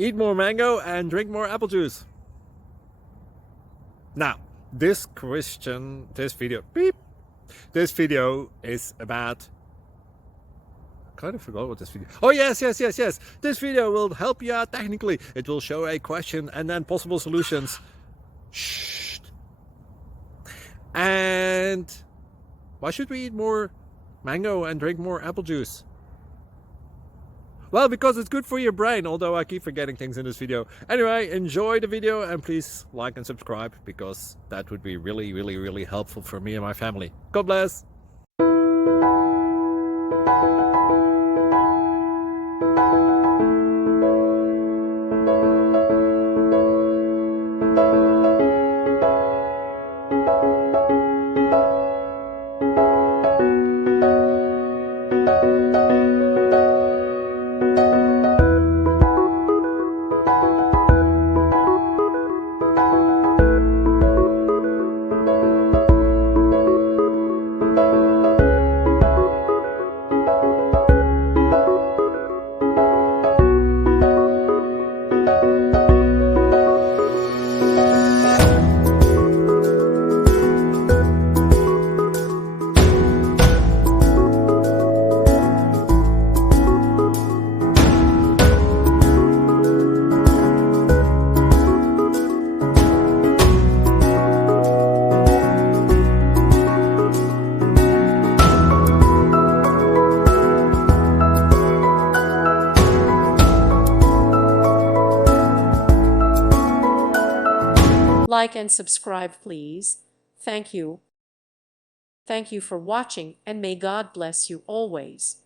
Eat more mango and drink more apple juice. Now, this video is about, I kind of forgot what this video. Oh yes. This video will help you out technically. It will show a question and then possible solutions. Shh. And why should we eat more mango and drink more apple juice? Well, because it's good for your brain, although I keep forgetting things in this video. Anyway, enjoy the video and please like and subscribe, because that would be really helpful for me and my family. God bless! Like and subscribe, please. Thank you. Thank you for watching, and may God bless you always.